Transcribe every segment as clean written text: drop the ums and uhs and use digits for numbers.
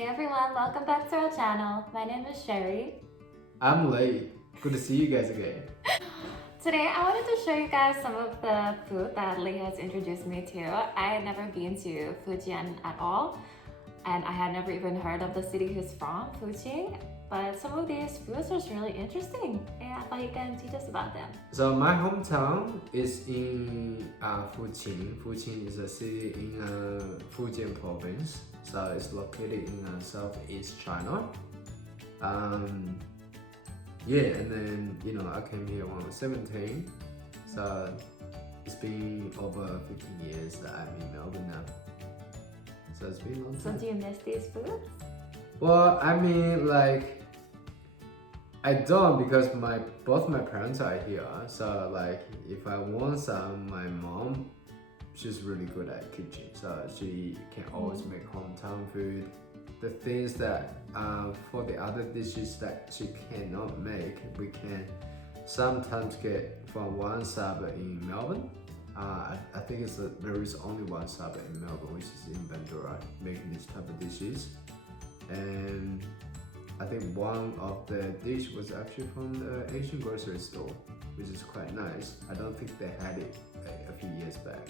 Hey everyone, welcome back to our channel. My name is Sherry. I'm late. Good to see you guys again. Today I wanted to show you guys some of the food that Lee has introduced me to. I had never been to Fujian at all, and I had never even heard of the city he's from, Fuqing. But some of these foods are really interesting, and I thought you can teach us about them. So my hometown is in Fuqing. Fuqing is a city in Fujian province. So it's located in southeast China. Yeah, and then I came here when I was 17. So it's been over 15 years that I'm in Melbourne now. So it's been a long time. So do you miss these foods? Well, I mean, like, I don't because both my parents are here. So like, if I want some, my mom, she's really good at kitchen. So she can always make hometown food. The things that for the other dishes that she cannot make, we can sometimes get from one suburb in Melbourne. I think there is only one suburb in Melbourne, which is in Bandura, making this type of dishes. And I think one of the dish was actually from the Asian grocery store, which is quite nice. I don't think they had it a few years back.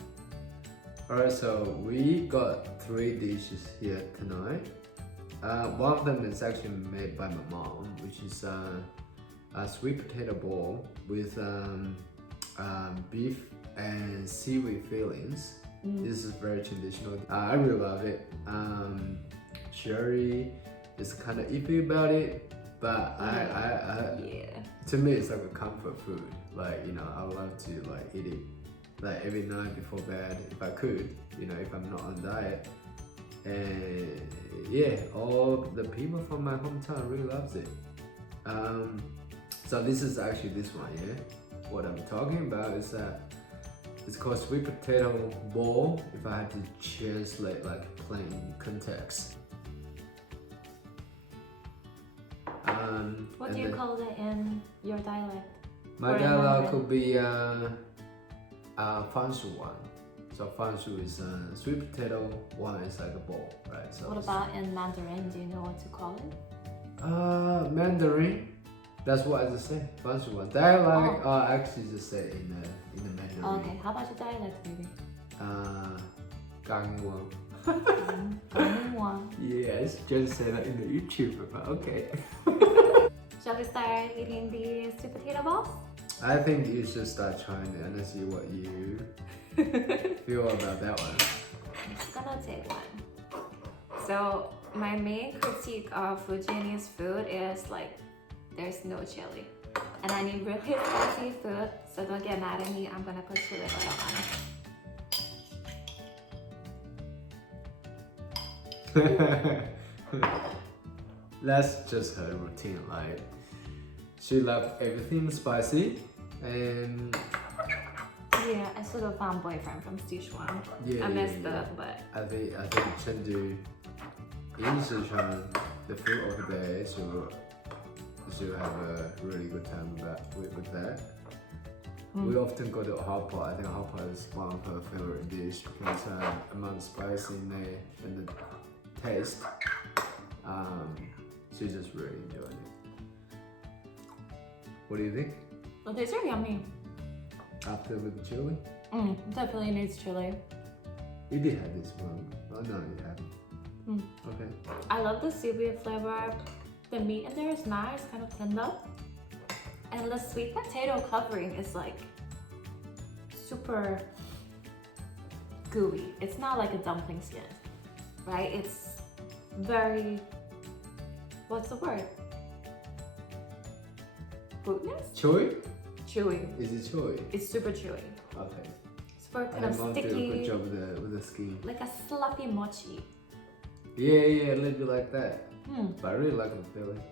Alright, so we got 3 dishes here tonight. One of them is actually made by my mom, which is a sweet potato bowl with beef and seaweed fillings. This is very traditional. I really love it. Sherry is kind of iffy about it, but to me it's like a comfort food. Like, I love to like eat it like every night before bed if I could, if I'm not on diet. And yeah, all the people from my hometown really loves it. So this is actually this one, yeah. What I'm talking about is that it's called sweet potato bowl. If I had to translate like plain context. What do you call it in your dialect? My dialect could be fanshu one. So fanshu is sweet potato, one is like a bowl, right? So what about in Mandarin? Do you know what to call it? Mandarin. That's what I just said. Fanshu one. Dialect, I actually just said in the Mandarin. Okay, how about your dialect, baby? Gang one. One. Yes, just say that in the YouTube, but okay. Shall we start eating these sweet potato balls? I think you should start trying it and see what you feel about that one. I'm just gonna take one. So my main critique of Fujianese food is like there's no chili. And I need really spicy food, so don't get mad at me. I'm gonna put chili oil on. That's just her routine. Like, she loves everything spicy, and yeah, I sort of found boyfriend from Sichuan. Yeah, I messed up, but I think Chengdu in Sichuan, the food over there, she'll have a really good time with that. We often go to hot pot. I think hot pot is one of her favorite dish because among the spice in there and the taste, she just really enjoyed it. What do you think? well, these are yummy. After with the chili? Definitely needs chili. You did have this one. Oh no, you haven't. Okay. I love the seaweed flavor. The meat in there is nice, kind of tender. And the sweet potato covering is like super gooey. It's not like a dumpling skin, right? It's very, what's the word? Goodness? Chewy? Chewy. Is it chewy? It's super chewy. Okay. Super kind My of mom did a good sticky, job with the skin. like a sloppy mochi. Yeah, a little bit like that. But I really like the feeling.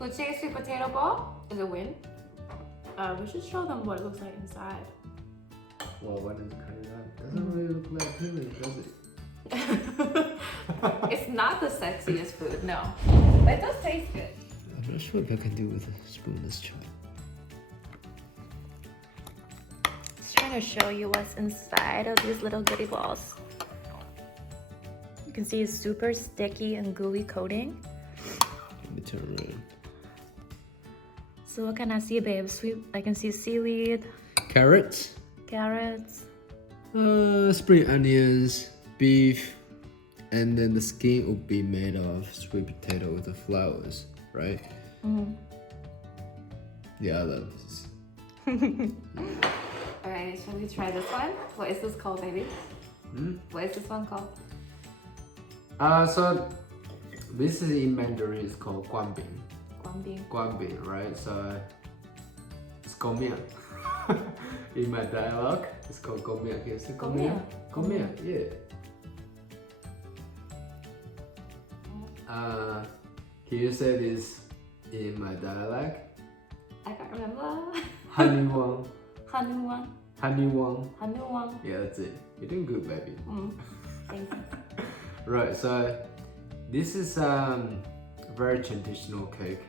Fujian sweet potato ball is a win. We should show them what it looks like inside. Well, why does it cut it out? Doesn't really look like peeling, does it? It's not the sexiest food, no. But it does taste good. I'm not sure if I can do with a spoon this time. Just trying to show you what's inside of these little goodie balls. can see it's super sticky and gooey coating. Let me turn around. So what can I see, babe? Sweet. I can see seaweed, Carrots. carrots. Spring onions, beef, and then the skin will be made of sweet potato with the flowers, right? Mm-hmm. Yeah, I love this. Alright, shall we try this one? What is this called, baby? What is this one called? So this is in Mandarin. It's called guanbing. Guanbing. Guanbing, right? So it's gongmian. In my dialogue, it's called gongmian. Can you say gongmian? Gongmian, yeah. Can you say this in my dialect? I can't remember. Hanuwang. Hanuwan. Hanuwang. Hanuwan. Yeah, that's it. You're doing good, baby. Thank you. Right, so this is very traditional cake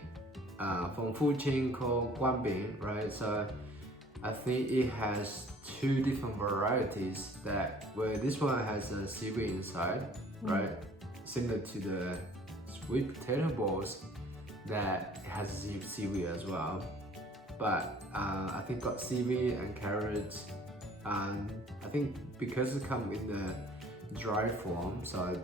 from Fujian called guanbing, right? So I think it has two different varieties where this one has a seaweed inside, right? Similar to the sweet potato balls that has seaweed as well. But I think got seaweed and carrots. I think because it comes in the dry form, so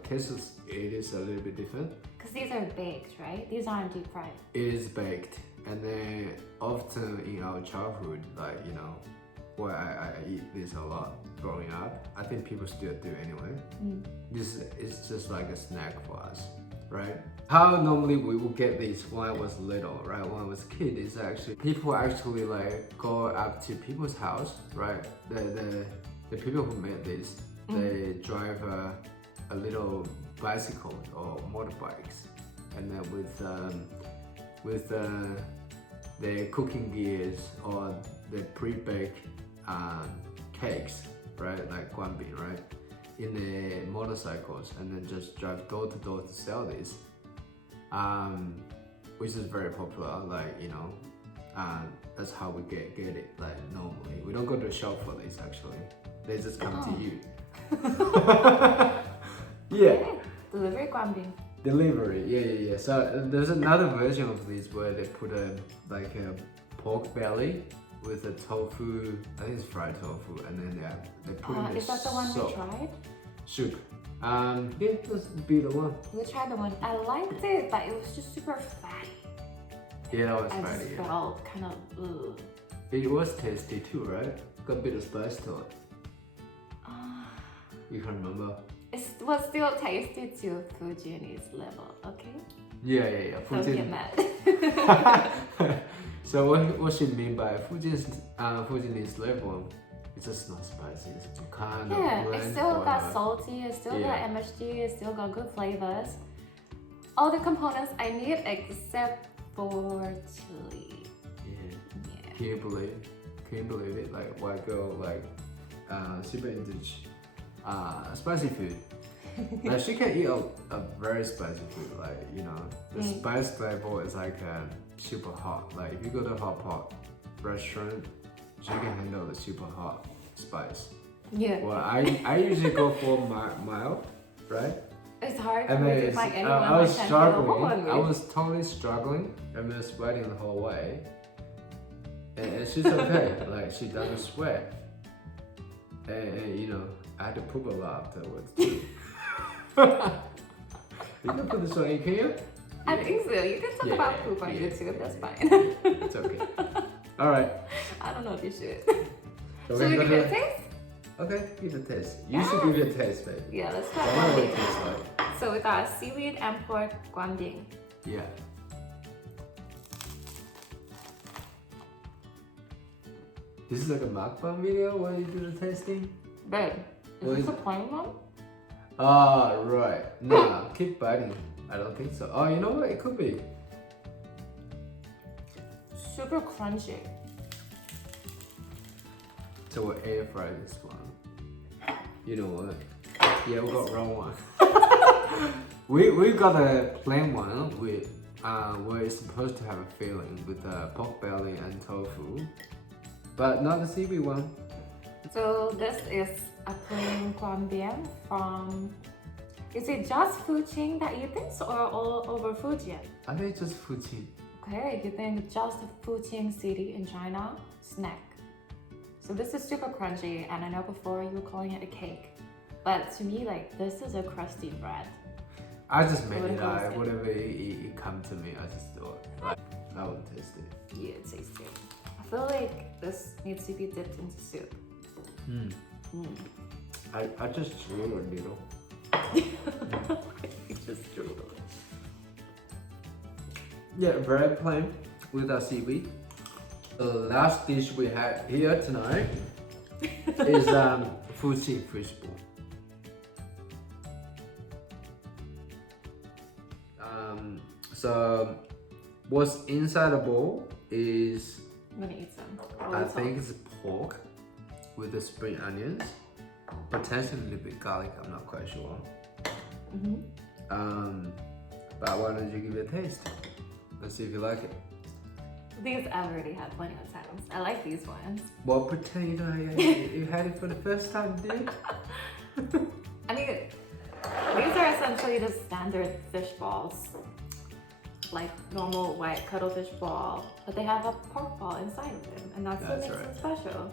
it is a little bit different. Because these are baked, right? These aren't deep fried. It is baked, and then often in our childhood, like where I eat this a lot growing up. I think people still do anyway. This is just like a snack for us, right? How normally we would get this when I was little, right? When I was a kid, is actually people actually like go up to people's house, right? The people who made this, they drive a little bicycle or motorbikes, and then with the cooking gears or the pre-baked cakes, right? Like guanbing, right? In the motorcycles, and then just drive door to door to sell this, which is very popular. Like that's how we get it. Like normally, we don't go to a shop for this. Actually, they just come to you. Yeah. Delivery guanbing. Delivery. Yeah. So there's another version of this where they put a pork belly with a tofu. I think it's fried tofu, and then they put in is that the one we tried? Soup. Yeah, let's be the one. We tried the one. I liked it, but it was just super fatty. Yeah, that was I fatty. just felt kind of ugh. It was tasty too, right? Got a bit of spice to it. You can remember? It was still tasty to Fujianese level, okay? Yeah. Don't get mad. So what she mean by Fujianese level? It's just not spicy. It's kind of bland. It still got salty, it still got MSG, it still got good flavors. All the components I need except for chili. Yeah. Can you believe it? Like white girl, like super into spicy food. Like she can eat a very spicy food. Like the spice level is like super hot. Like if you go to a hot pot restaurant, she can handle the super hot spice. Yeah. Well, I usually go for mild, right? It's hard for me to find anyone I was that can struggling. I was totally struggling. I was sweating the whole way. And she's okay. Like she doesn't sweat. And I had to poop a lot afterwards too. You can put this on you, can you? I think so. You can talk about poop on YouTube. That's fine. It's okay. All right. I don't know if you should. So Should we give it a taste? Okay, give it a taste. You should give it a taste, babe. Yeah, let's try I know what it guanbing. tastes like. So we got seaweed and pork guanbing. Yeah. This is like a mukbang video where you do the tasting? Babe, What is is this a plain one? Ah, right. Nah, keep biting. I don't think so. Oh, you know what? It could be. Super crunchy. So we'll air fry this one. You know what? Yeah, we got wrong one. we got a plain one with where it's supposed to have a filling with pork belly and tofu, but not the seaweed one. So this is a plain guanbing from Is it just Fuqing that you think or all over Fujian? I think it's just Fujian. Okay, you think just Fuqing city in China snack. So this is super crunchy, and I know before you were calling it a cake, but to me, like, this is a crusty bread. I just make Wouldn't it. taste it. Whatever it come to me, I just do it. Like, I won't taste it. Yeah, it tastes good. I feel like this needs to be dipped into soup. I just drew a little. You just drooled. Yeah, very plain with our seaweed. The last dish we had here tonight is Fuqing fishbowl. So what's inside the bowl is I'm gonna eat some. I think it's pork with the spring onions, potentially a little bit garlic. I'm not quite sure. But why don't you give it a taste? Let's see if you like it. These I've already had plenty of times. I like these ones. Well, pretend you know you had it for the first time, dude. I mean, these are essentially the standard fish balls, like normal white cuttlefish ball, but they have a pork ball inside of them, and that's what makes them special.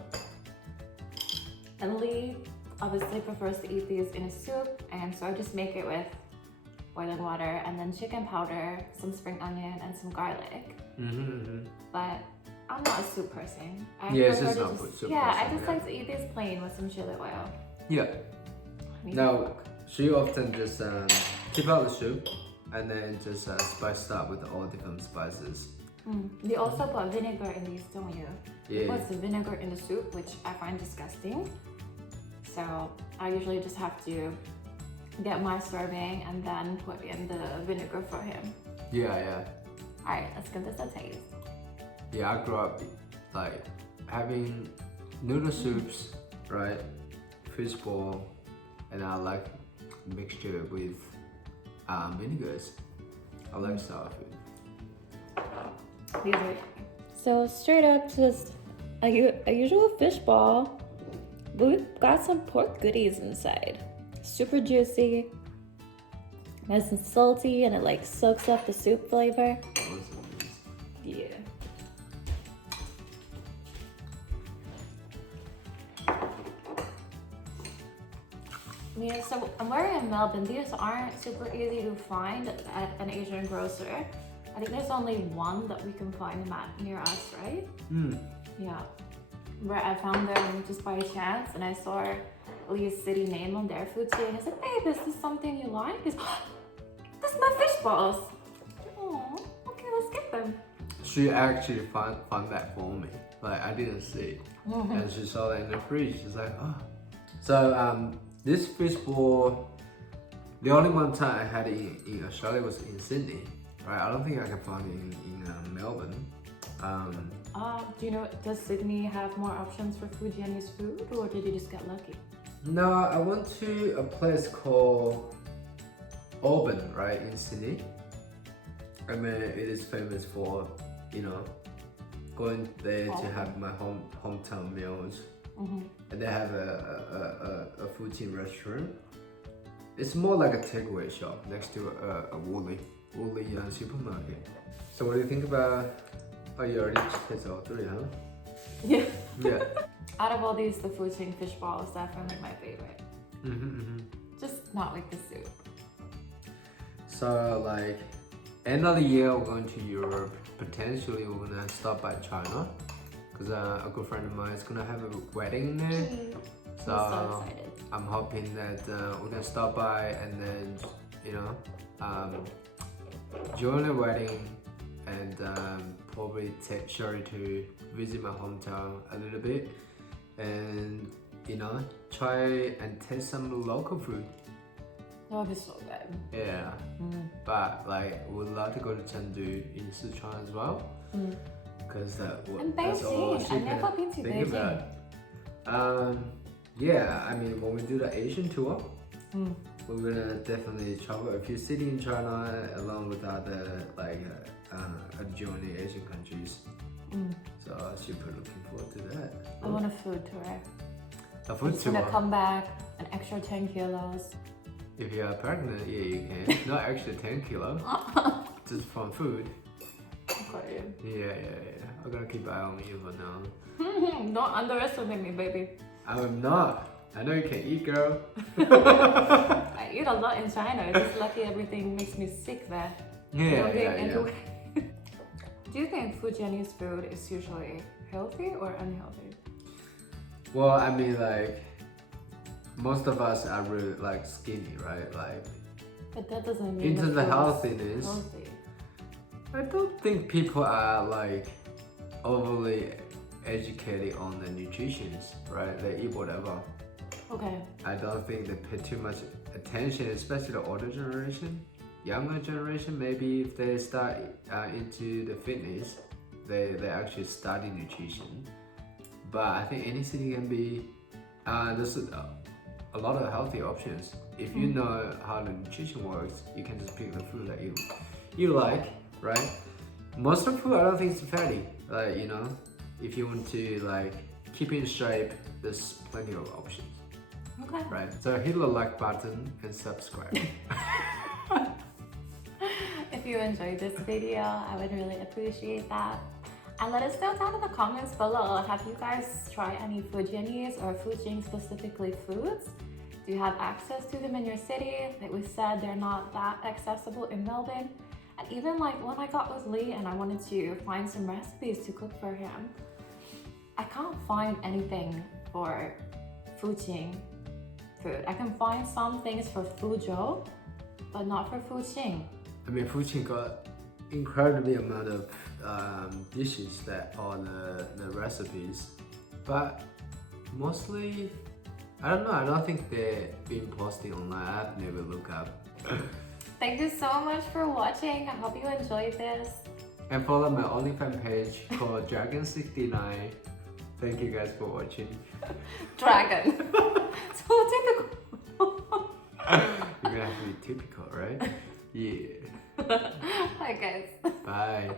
And Lee obviously prefers to eat these in a soup, and so I just make it with boiling water and then chicken powder, some spring onion, and some garlic. But I'm not a soup person. It's just not soup. I just like to eat these plain with some chili oil. Yeah. Now, she often just keep out the soup and then just spice it up with all different spices. You also put vinegar in these, don't you? Yeah. You put the vinegar in the soup, which I find disgusting. So I usually just have to get my serving and then put in the vinegar for him. Yeah. Alright, let's give this a taste. Yeah, I grew up like having noodle soups, right? Fish ball, and I like mixture with vinegars. I like sour food. These are so straight up just a usual fish ball, but we've got some pork goodies inside. Super juicy, nice and salty, and it like soaks up the soup flavor. Yeah. Yeah, so we're in Melbourne. These aren't super easy to find at an Asian grocer. I think there's only one that we can find near us, right? Yeah. Where I found them just by chance, and I saw Lee's city name on their food chain. I said, "Babe, is this something you like?" He's, "This is my fish balls." Oh, okay, let's get them. She actually found that for me. Like I didn't see it, and she saw that in the fridge. She's like, "Oh." So this fish ball, the only one time I had it in Australia was in Sydney. Right? I don't think I can find it in Melbourne. Do you know, does Sydney have more options for Fujianese food, or did you just get lucky? No, I went to a place called Auburn, right, in Sydney. I mean, it is famous for, you know, going there to have my hometown meals. And they have a Fujian restaurant. It's more like a takeaway shop next to a Woolly supermarket. So what do you think about? Oh, you already tasted all three, huh? Yeah. Yeah. Out of all these, the Fujian fish ball is definitely my favorite. Just not with the soup. So like, end of the year we're going to Europe. Potentially we're gonna stop by China, because a good friend of mine is gonna have a wedding there. So I'm so excited. I'm hoping that we're gonna stop by and then, you know, join the wedding and probably take Sherry to visit my hometown a little bit, and you know, try and taste some local food. That would be so good. Yeah. But like, we'd love to go to Chengdu in Sichuan as well, because And that's all Beijing. she I've never can been to think Beijing. about. Yeah, I mean, when we do the Asian tour, we're gonna definitely travel a few cities in China along with other like adjoining Asian countries. So super looking forward to that. I want a food tour. A food It's tour. gonna come back an extra 10 kilos. If you are pregnant, yeah, you can. Not actually 10 kilo, just from food. Okay. Yeah. I'm gonna keep an eye on you for now. Don't underestimate me, baby. I'm not. I know you can eat, girl. I eat a lot in China. It's just lucky everything makes me sick there. Yeah. Do you think Fujianese food is usually healthy or unhealthy? Well, I mean, like, most of us are really like skinny, right? Like, But that doesn't mean into the food is healthiness. healthy. I don't think people are like overly educated on the nutrition, right? They eat whatever. Okay. I don't think they pay too much attention, especially the older generation. Younger generation, maybe if they start into the fitness, they actually study nutrition. But I think any city can be, there's a lot of healthy options. If you know how the nutrition works, you can just pick the food that you like, right? Most of the food I don't think is fatty. Like, you know, if you want to like keep in shape, there's plenty of options. Okay. Right. So hit the like button and subscribe. If you enjoyed this video, I would really appreciate that. And let us know down in the comments below, have you guys tried any Fujianese or Fuqing specifically foods? Do you have access to them in your city? Like we said, they're not that accessible in Melbourne. And even like when I got with Lee and I wanted to find some recipes to cook for him, I can't find anything for Fuqing food. I can find some things for Fuzhou, but not for Fuqing. I mean, Fujian got incredibly amount of dishes that are the recipes, but mostly, I don't know. I don't think they're being posted online. I've never looked up. Thank you so much for watching. I hope you enjoyed this. And follow my OnlyFans page called Dragon69. Thank you guys for watching. Dragon. So typical. You're gonna have to be typical, right? Yeah. Bye guys. Bye.